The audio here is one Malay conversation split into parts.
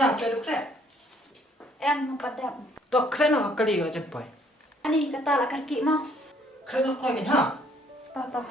siapa itu kre? Padam. Tok kre no kali kalau jempoi. Ani kata lah kaki mau. Kre no kau kan ha? Tahu.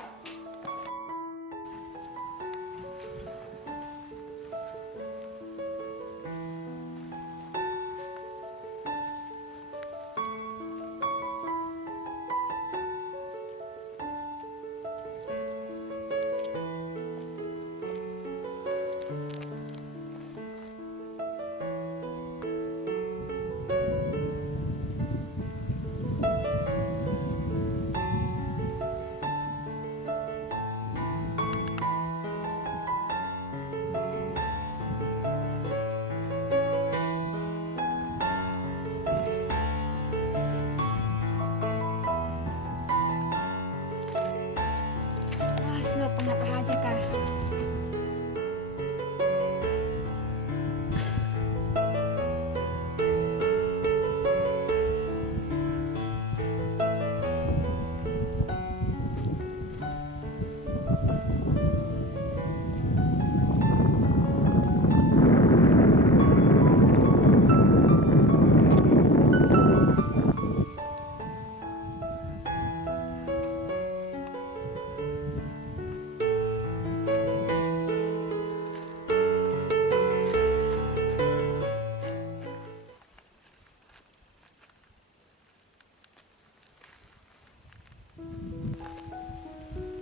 Nggak pengat aja kah?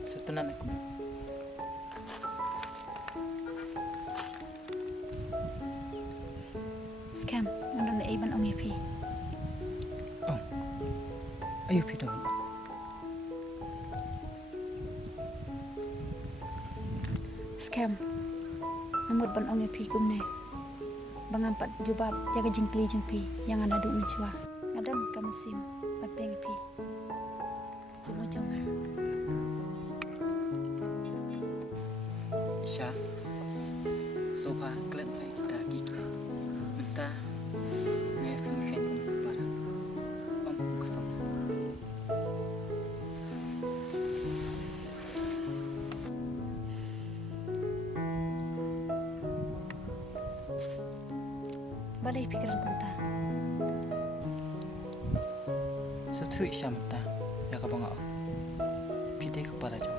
Setenan aku. Scam, nandun na iban ang ipi. Oh, ayo pidong. Scam, namud ban ang ipi kumne. Bangampat jubab yaga jingkli jingpi yang ada du mencuah. Ngadan kamansim pat beng ipi. Kumujong ha. Isya, soha klan lagi kita gitu. Minta ngefin khen para om kesam. Balai pikiran kunta. Satu isya minta ya kabang au. Pide kepala jauh.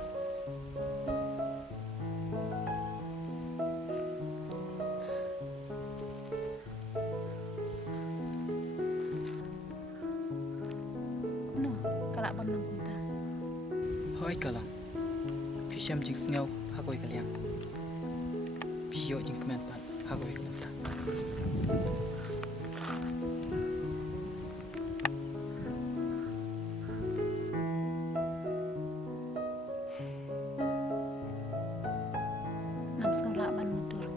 Kalak banang kunta. Hoi kalang. Pisham jing sngau hakoi kaliang. Pio jing kemen pat hakoi kunta. Ngam sekolah ban motor.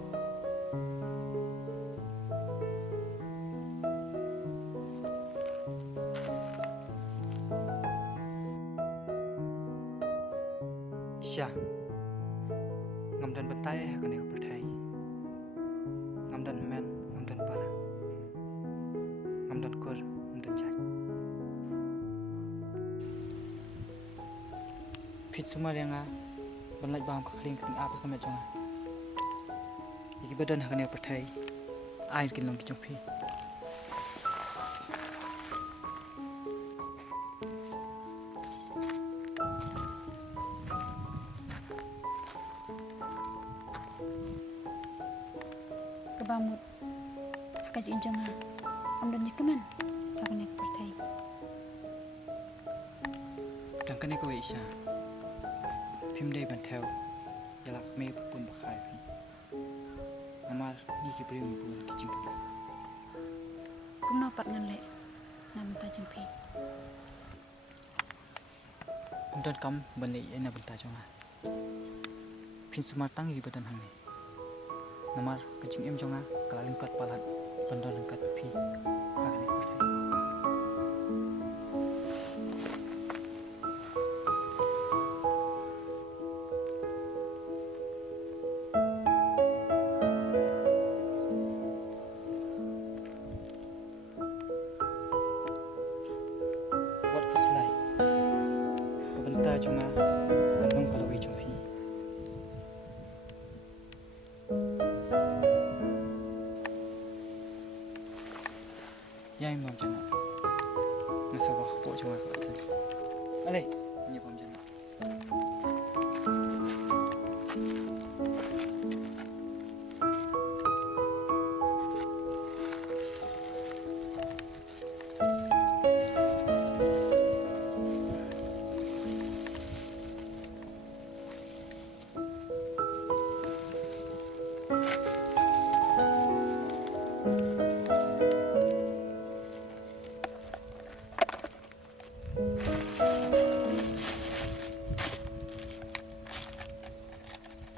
Isya, ngamdan bentai akan yang bertai, ngamdan men, ngamdan para, ngamdan kur, ngamdan jaj. Fit semua yang benlai baham kekeling keting apa kami jonga. Iki badan akan yang bertai, air kilong kijong pi. Kebamut. Kaji injonga. Om dan jikeman. Akan yang pertai. Tangkan aku Isya. Film day bantel. Jalak me pun bakai pi. Amar ni kibri mubun kijing pula. Kumno pat ngan le. Nam ta jumpi. Undan kam banlai ena bentar jonga. Fin sumatang di badan hang ni. Namar kecing em jonga kalau lingkat palat bandar lingkat pi akan yang bertai. Buat kuselai, kebentar jonga bandung kalau wijong pi.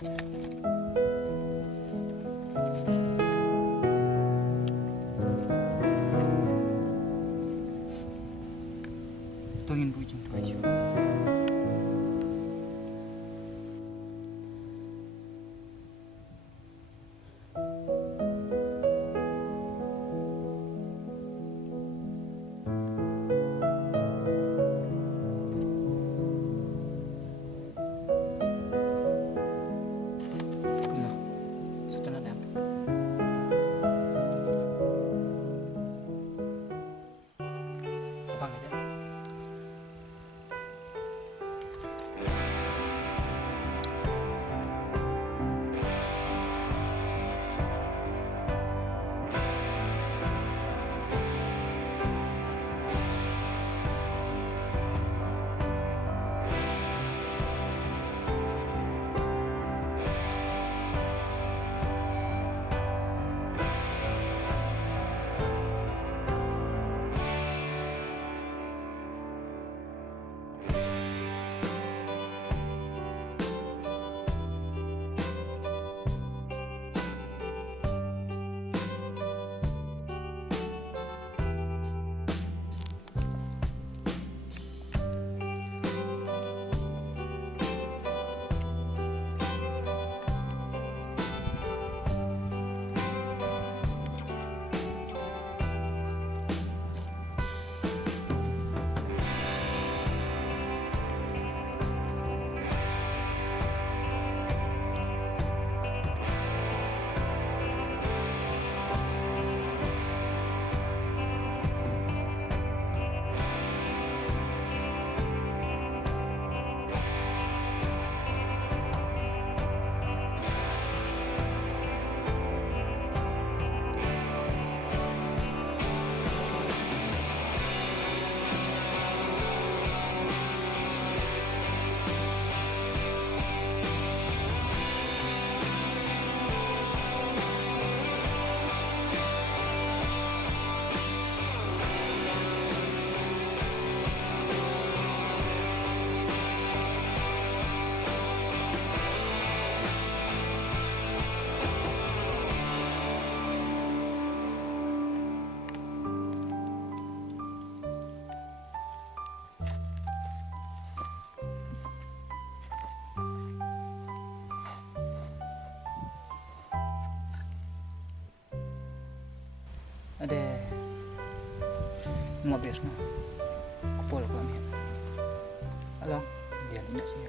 Tôi ingin berujung tu Aisyah. Kumno, sudah ada apa? Apa aja? Ada ngobes na kupol ko niya. Alam, dia tidak siya.